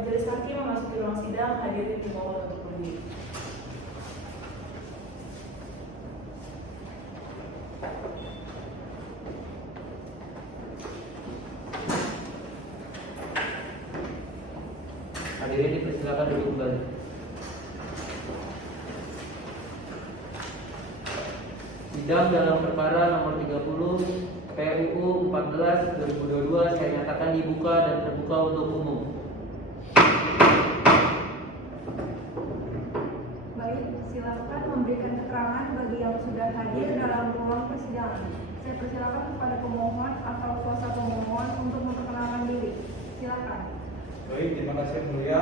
Majelis hakim memasuki ruang sidang, hadirin dimohon untuk berdiri. Hadirin dipersilakan duduk kembali. Sidang dalam perkara nomor 30 PUU 14/2022 saya nyatakan dibuka dan terbuka untuk umum. Baik, silakan memberikan keterangan bagi yang sudah hadir dalam ruang persidangan. Saya persilakan kepada pemohon atau kuasa pemohon untuk memperkenalkan diri. Silakan. Baik, terima kasih yang mulia.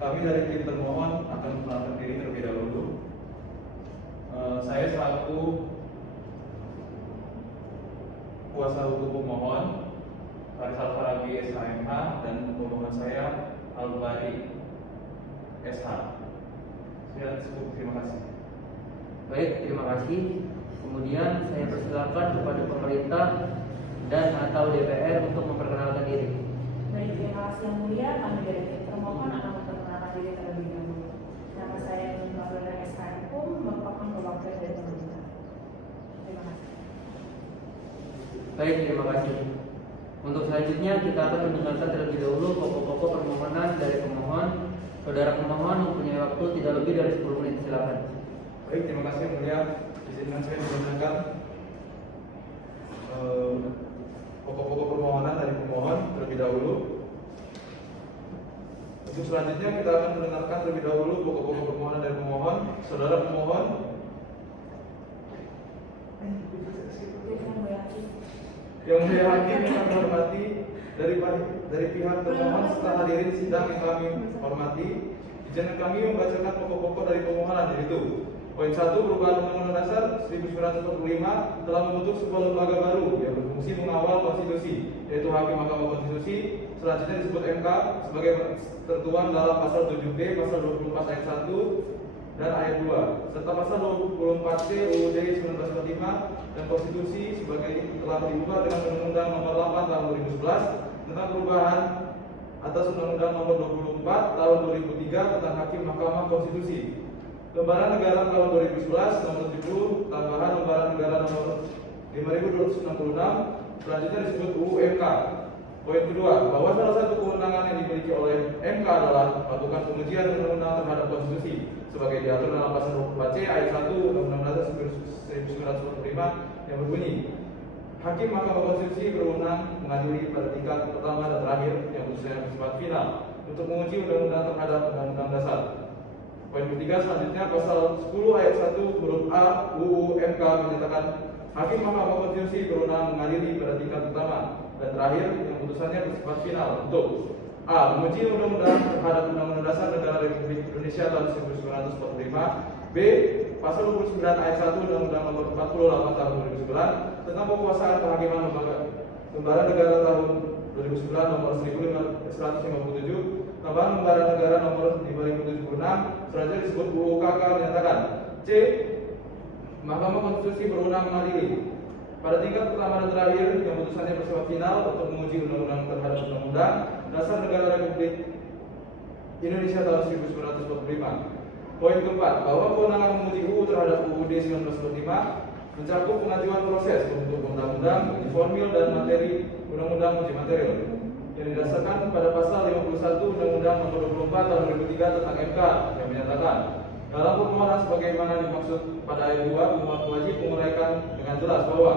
Kami dari tim termohon akan memperkenalkan diri terlebih dahulu. Saya selaku kuasa hukum pemohon Faisal Farabi SHMH dan pemohon saya Al-Bari SH. Terima kasih. Baik, terima kasih. Kemudian saya persilakan kepada pemerintah dan atau DPR untuk memperkenalkan diri. Baik, terima kasih yang mulia. Kami dari tim termohon akan memperkenalkan diri terlebih dahulu. Nama saya Nurul SHM merupakan perwakilan dari pemerintah. Terima kasih. Baik, terima kasih. Untuk selanjutnya kita akan mendengarkan terlebih dahulu pokok-pokok permohonan dari pemohon. Saudara pemohon mempunyai waktu tidak lebih dari 10 menit. Silakan. Baik, terima kasih yang mulia. Izinkan saya membacakan pokok-pokok permohonan dari pemohon terlebih dahulu. Untuk selanjutnya kita akan mendengarkan terlebih dahulu pokok-pokok permohonan dari pemohon. Saudara pemohon yang mulia hakim yang kami hormati, dari pihak termohon serta hadirin sidang yang kami hormati, izinkan kami membacakan pokok-pokok dari permohonan, yaitu poin 1, perubahan Undang-Undang Dasar 1945 telah membentuk sebuah lembaga baru yang berfungsi mengawal konstitusi, yaitu Hakim Mahkamah Konstitusi. Selanjutnya disebut MK sebagai tertuang dalam pasal 7B, pasal 24 ayat 1 dan ayat 2, serta pasal 24C UUD 1945 dan Konstitusi sebagai telah diubah dengan Undang-Undang Nomor 8 Tahun 2011 tentang perubahan atas Undang-Undang Nomor 24 Tahun 2003 tentang Hakim Mahkamah Konstitusi. Lembaran Negara tahun 2011 Nomor 70 tambahan Lembaran Negara Nomor 5266, selanjutnya disebut UU MK. Poin kedua, bahwa salah satu kewenangan yang dimiliki oleh MK adalah melakukan pengujian undang-undang terhadap konstitusi sebagai diatur dalam pasal 24C ayat 1 Undang-Undang Dasar 1945 yang berbunyi, Hakim Mahkamah Konstitusi berwenang mengadili pada tingkat pertama dan terakhir yang bersifat final untuk menguji undang-undang terhadap undang-undang dasar. Poin ketiga selanjutnya pasal 10 ayat 1 huruf A UU MK menyatakan Hakim Mahkamah Konstitusi berwenang mengadili pada tingkat pertama dan terakhir yang putusannya bersifat final untuk A. Menguji undang-undang terhadap Undang-Undang Dasar Negara Republik Indonesia tahun 1945. B. Pasal 29 ayat 1 Undang-Undang Nomor 48 tahun 2009 tentang penguasaan kehakiman lembaran negara tahun 2009 Nomor 1157, tambahan lembaran negara Nomor 5076, selanjutnya disebut UU KK menyatakan C. Mahkamah Konstitusi berwenang mengadili pada tingkat pertama dan terakhir yang putusannya bersifat final untuk menguji undang-undang terhadap Undang-Undang Dasar Negara Republik Indonesia tahun 1945. Poin keempat, bahwa kewenangan menguji UU terhadap UUD 1945 mencakup pengajuan proses untuk undang-undang, uji formil dan materi undang-undang uji material yang didasarkan pada pasal 51 Undang-Undang Nomor 24 Tahun 2003 tentang MK yang menyatakan dalam permohonan sebagaimana dimaksud pada ayat 2, pemohon wajib menguraikan dengan jelas bahwa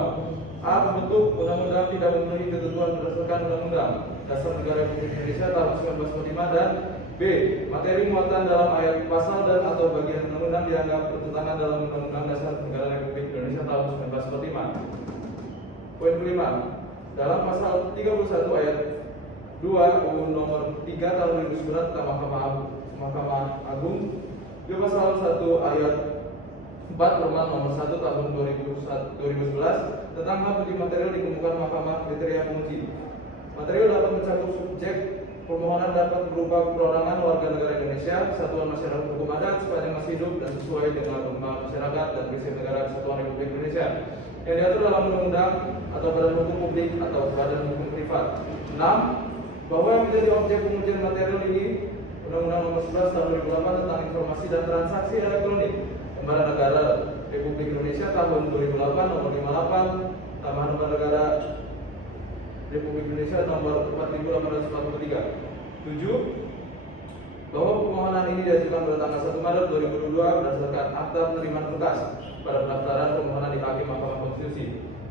A. Pembentuk undang-undang tidak memenuhi ketentuan berdasarkan Undang-Undang Dasar Negara Republik Indonesia tahun 1945 dan B. Materi muatan dalam ayat pasal dan atau bagian undang-undang dianggap bertentangan dalam Undang-Undang Dasar Negara Republik Indonesia tahun 1945. Poin kelima, dalam pasal 31 ayat 2 UU Nomor 3 Tahun 2009 tentang Mahkamah Agung, juga pasal 1 ayat 4 Permen Nomor 1 Tahun 2011 tentang hak uji material dikemukakan Mahkamah kriteria penguji. Material dapat mencakup subjek permohonan dapat berupa perorangan warga negara Indonesia, kesatuan masyarakat hukum adat sepanjang masih hidup dan sesuai dengan perkembangan masyarakat dan prinsip negara kesatuan Republik Indonesia yang diatur dalam undang-undang atau badan hukum publik atau badan hukum privat. 6. Bahwa yang menjadi objek pengujian material ini tahun 2008 tentang informasi dan transaksi elektronik. Lembaga Negara Republik Indonesia tahun 2008 nomor 58, tambahan Lembaga Negara Republik Indonesia nomor 4843. 7. Bahwa permohonan ini diajukan pada tanggal 1 Maret 2022 berdasarkan akta penerimaan berkas pada pendaftaran permohonan di Hakim Mahkamah Konstitusi.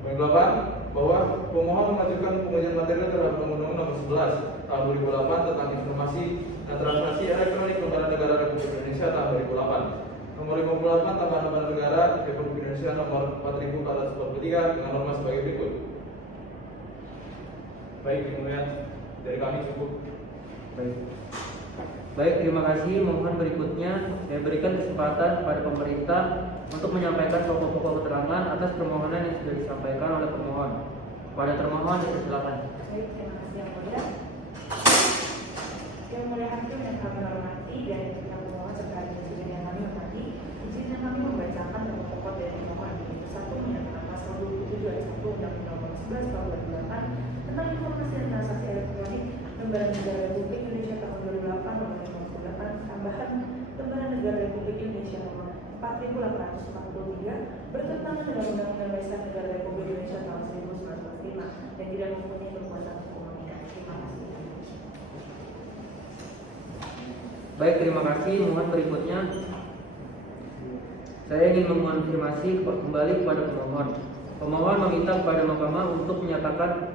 8. Bahwa pemohon mengajukan pengujian material terhadap Undang-Undang Nomor 11 Tahun 2008 tentang informasi dan transaksi elektronik Lembaga Negara Republik Indonesia tahun 2008. Nomor 58 tambahan Lembaga Negara Republik Indonesia nomor 4443 dengan norma sebagai berikut. Baik, kemudian dari kami cukup. Baik, terima kasih. Mohon berikutnya saya berikan kesempatan kepada pemerintah untuk menyampaikan pokok-pokok keterangan atas permohonan yang sudah disampaikan oleh pemohon. Kepada termohon, silakan. Baik, terima kasih yang mulia. Yang mulia hakim yang kami hormati dan yang pemohon serta izin yang kami hormati, izin yang kami membacakan pokok-pokok dari pemohon. Satu, menyatakan pasal 27 ayat 1 Undang-Undang Nomor 11 Tahun 2008 tentang informasi dan transaksi elektronik Lembaga Negara Republik Indonesia tahun 2008 nomor 58 tambahan Lembaga Negara Republik Indonesia nomor 4843 bertentangan dengan Undang-Undang Dasar Negara Republik Indonesia tahun 1945 dan tidak mempunyai kekuatan hukum mengikat. Terima kasih. Baik, terima kasih. Mohon berikutnya saya ingin mengonfirmasi kembali kepada pemohon. Pemohon meminta kepada Mahkamah untuk menyatakan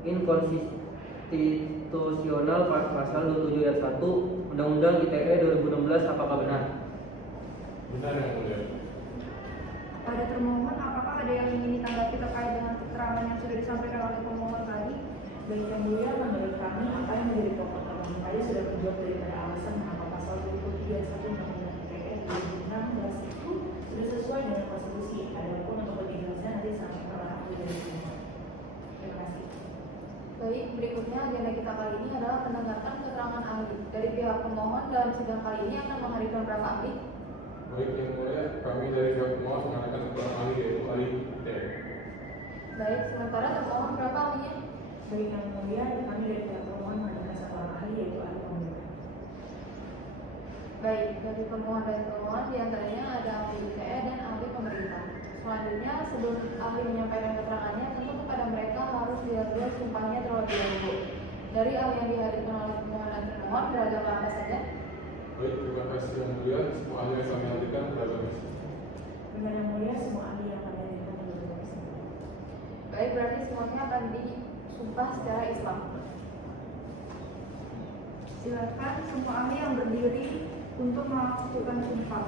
inkonstitusional pasal 27 ayat 1 Undang-Undang ITE 2016. Apakah benar? Benar yang mulia. Pada termohon, apakah ada yang ingin ditanggapi terkait dengan keterangan yang sudah disampaikan oleh pemohon tadi? Baik yang mulia, menurut kami apa yang menjadi pokok permohonan tadi sudah terjawab daripada alasan mengapa pasal 23 ayat 1 Undang-Undang ITE 2016 itu sudah sesuai dengan konstitusi. Adapun untuk lebih jelasnya nanti disampaikan oleh ahli dari pemohon. Terima kasih. Baik, berikutnya agenda kita kali ini adalah mendengarkan keterangan ahli. Dari pihak pemohon dalam sidang kali ini akan menghadirkan berapa ahli? Baik yang mulia, kami dari pihak pemohon mengadakan seorang ahli yaitu ahli ITE. Baik, sementara termohon berapa ahlinya? Baik yang mulia, kami dari pihak pemohon mengadakan satu orang ahli yaitu ahli pemerintah. Baik, dari pemohon dan pemohon diantaranya ada ahli ITE dan ahli pemerintah. Selanjutnya, sebelum ahli menyampaikan keterangannya, tentu kepada mereka harus dilihat sumpahnya terlebih dahulu. Dari ahli yang dihadirkan oleh pemohon dan termohon beragam apa saja? Baik, terima kasih yang mulia. Semua ahli yang kami hadirkan beragam isi. Dengan yang mulia, semua ahli yang kami hadirkan beragam isi. Baik, berarti semuanya akan disumpah secara Islam. Silakan semua ahli yang berdiri untuk melakukan sumpah.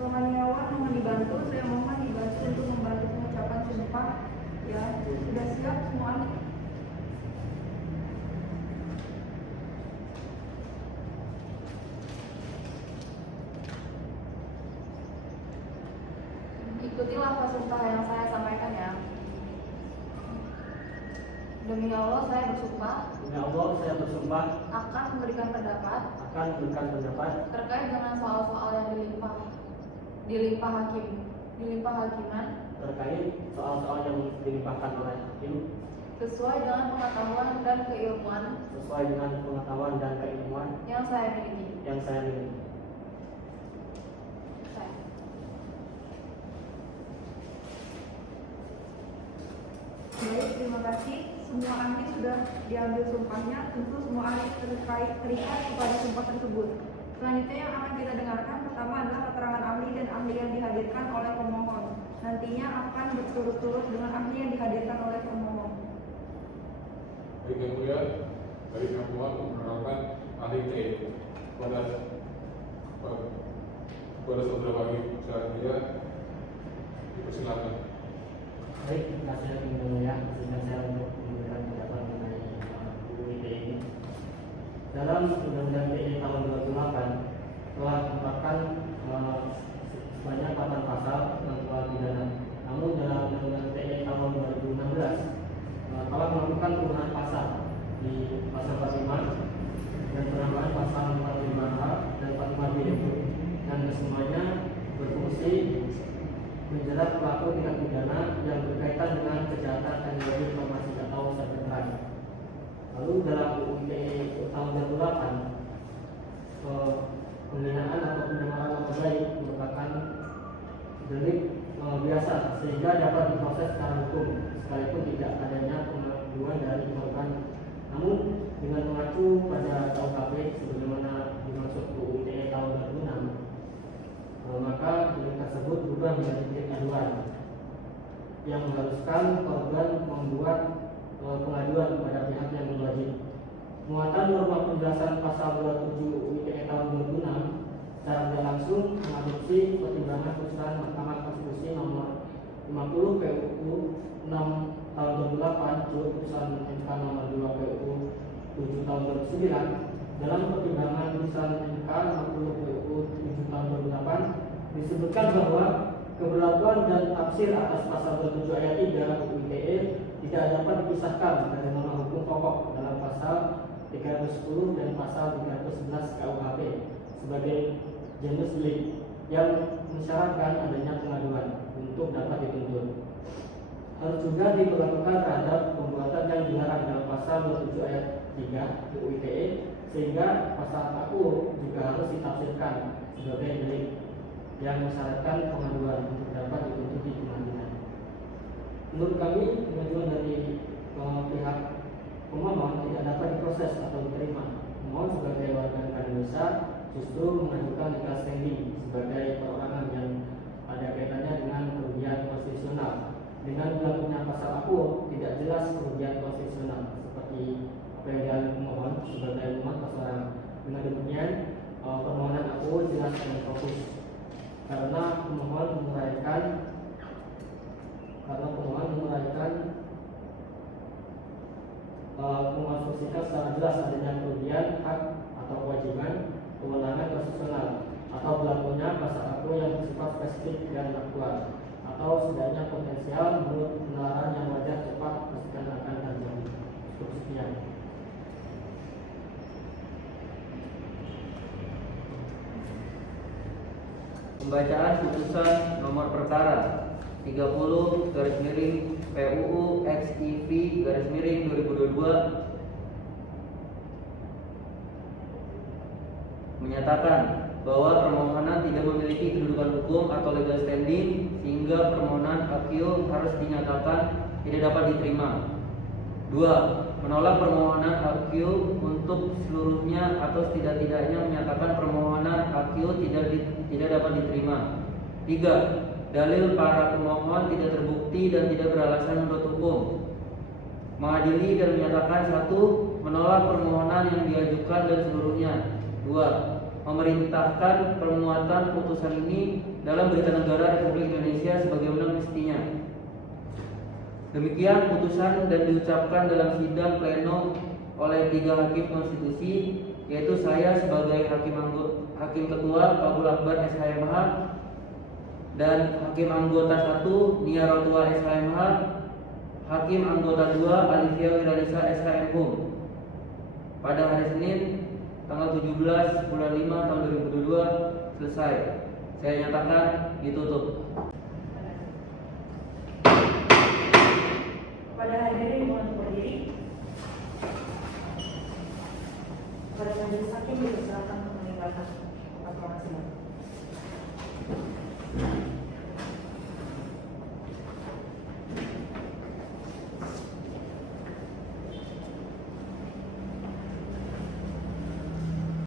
Rohaniawan mohon dibantu, saya mohon dibantu untuk membantu pengucapan sumpah. Ya, sudah siap semua ahli? Ikuti lafaz sumpah yang saya sampaikan ya. Demi Allah saya bersumpah Demi Allah saya bersumpah akan memberikan pendapat akan memberikan pendapat terkait dengan soal-soal yang dilimpah hakiman terkait soal-soal yang dilimpahkan oleh hakim sesuai dengan pengetahuan dan keilmuan sesuai dengan pengetahuan dan keilmuan yang saya miliki. Saya. Baik, terima kasih. Semua ahli sudah diambil sumpahnya. Tentu semua ahli terikat kepada sumpah tersebut. Selanjutnya yang akan kita dengarkan pertama adalah keterangan ahli dan ahli yang dihadirkan oleh pemohon. Nantinya akan berturut-turut dengan ahli yang dihadirkan oleh pemohon. Baik yang mulia, dari pihak pemohon memperkenalkan ahli ITE kepada saudara Wahyu Cahaya. Dipersilakan. Baik, terima kasih yang mulia. Izinkan saya untuk memberikan pendapat mengenai UU ITE ini. Dalam Undang-Undang ITE tahun 2008 telah ditetapkan sebanyak 8 pasal tentang soal pidana. Namun dalam Undang-Undang ITE tahun 2016 telah melakukan perubahan pasal di pasal 45 dan penambahan pasal 45A dan 45B dan kesemuanya berfungsi menjerat pelaku tindak pidana yang berkaitan dengan kejahatan teknologi informasi atau cybercrime. Lalu dalam UU ITE tahun 2008 penghinaan atau pencemaran nama baik merupakan delik biasa sehingga dapat diproses secara hukum sekalipun tidak adanya pengaduan dari korban. Namun dengan mengacu pada KUHP sebagaimana dimaksud UU ITE tahun 2006, maka delik tersebut berubah menjadi delik aduan yang mengharuskan korban membuat pengaduan kepada pihak yang berwajib. Muatan norma penjelasan pasal 27 UU ITE tahun 2006 secara tidak langsung mengadopsi pertimbangan putusan Mahkamah Konstitusi nomor 50 PUU 6 tahun 2008 juga putusan MK nomor 2 PUU 7 tahun 2009. Dalam pertimbangan putusan MK 50 PUU 7 tahun 2008 disebutkan bahwa keberlakuan dan tafsir atas pasal 27 ayat 3 UU ITE tidak dapat dipisahkan dari norma hukum pokok dalam pasal 310 dan pasal 311 KUHP sebagai jenis delik yang mensyaratkan adanya pengaduan untuk dapat dituntut. Harus juga diberlakukan terhadap perbuatan yang dilarang dalam pasal 27 ayat 3 UU ITE sehingga pasal AKU juga harus ditafsirkan sebagai delik yang mensyaratkan pengaduan untuk dapat dituntut di pengadilan. Menurut kami, pengaduan dari pihak pemohon tidak dapat diproses atau diterima. Pemohon sebagai warga negara Indonesia justru mengajukan legal standing sebagai perorangan yang ada kaitannya dengan kerugian konstitusional. Dengan berlakunya pasal AKU tidak jelas kerugian konstitusional seperti apa yang dialami pemohon sebagai umat pasaran. Dengan demikian permohonan AKU jelas dan fokus karena pemohon menguraikan mengonstruksikan secara jelas adanya kerugian hak atau kewajiban kewenangan konstitusional atau berlakunya pasal AKU yang bersifat spesifik dan aktual atau setidaknya potensial menurut penalaran yang wajar cepat pastikan akan terjadi. Cukup sekian. Pembacaan putusan nomor perkara 30 PUU XIV 2022 menyatakan bahwa permohonan tidak memiliki kedudukan hukum atau legal standing sehingga permohonan AKU harus dinyatakan tidak dapat diterima. 2. Menolak permohonan AKU untuk seluruhnya atau setidak-tidaknya menyatakan permohonan AKU tidak dapat diterima. 3. Dalil para pemohon tidak terbukti dan tidak beralasan menurut hukum. Mengadili dan menyatakan 1. Menolak permohonan yang diajukan dan seluruhnya. 2. Memerintahkan permuatan putusan ini dalam Berita Negara Republik Indonesia sebagaimana mestinya. Demikian putusan dan diucapkan dalam sidang pleno oleh 3 hakim konstitusi, yaitu saya sebagai hakim ketua Kabul Akbar SHMH dan hakim anggota 1 Nia Rotua SHMH, hakim anggota 2 Alivia Wiranisa SHMH pada hari Senin tanggal 17 bulan 5 tahun 2022 selesai. Saya nyatakan ditutup. Pada hadirin mohon berdiri. Pada majelis hakim dipersilakan untuk meninggalkan ruangan sidang.